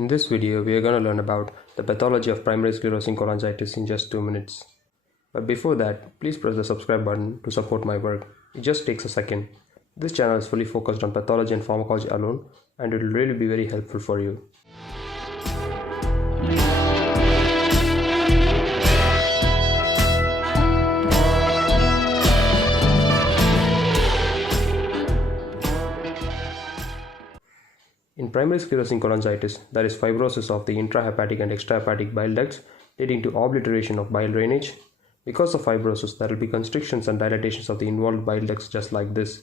In this video, we are going to learn about the pathology of primary sclerosing cholangitis in just 2 minutes. But before that, please press the subscribe button to support my work. It just takes a second. This channel is fully focused on pathology and pharmacology alone, and it will really be very helpful for you. In primary sclerosing cholangitis, there is fibrosis of the intrahepatic and extrahepatic bile ducts leading to obliteration of bile drainage. Because of fibrosis, there will be constrictions and dilatations of the involved bile ducts just like this.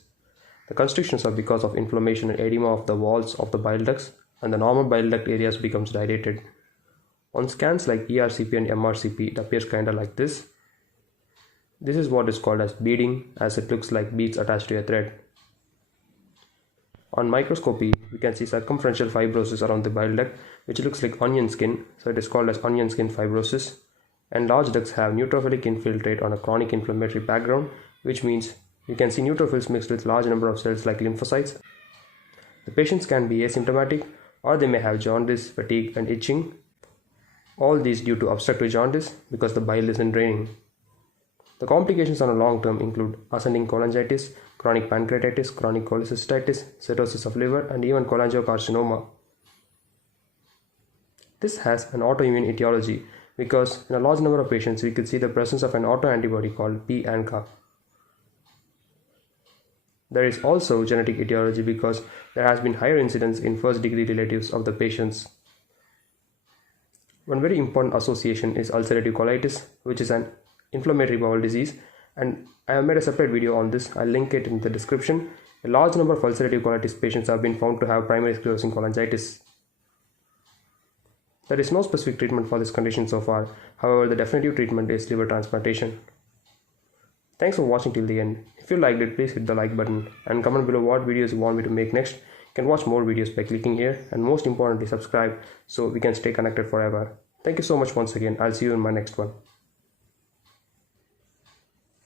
The constrictions are because of inflammation and edema of the walls of the bile ducts, and the normal bile duct areas becomes dilated. On scans like ERCP and MRCP, it appears kinda like this. This is what is called as beading, as it looks like beads attached to a thread. On microscopy, we can see circumferential fibrosis around the bile duct, which looks like onion skin, so it is called as onion skin fibrosis. And large ducts have neutrophilic infiltrate on a chronic inflammatory background, which means you can see neutrophils mixed with large number of cells like lymphocytes. The patients can be asymptomatic, or they may have jaundice, fatigue, and itching. All these due to obstructive jaundice because the bile isn't draining. The complications on a long term include ascending cholangitis, chronic pancreatitis, chronic cholecystitis, cirrhosis of liver, and even cholangiocarcinoma. This has an autoimmune etiology because in a large number of patients we could see the presence of an autoantibody called P-ANCA. There is also genetic etiology because there has been higher incidence in first degree relatives of the patients. One very important association is ulcerative colitis, which is an inflammatory bowel disease, and I have made a separate video on this. I'll link it in the description. A large number of ulcerative colitis patients have been found to have primary sclerosing cholangitis. There is no specific treatment for this condition so far. However, the definitive treatment is liver transplantation. Thanks for watching till the end. If you liked it, please hit the like button and comment below what videos you want me to make next. You can watch more videos by clicking here, and most importantly, subscribe so we can stay connected forever. Thank you so much once again. I'll see you in my next one.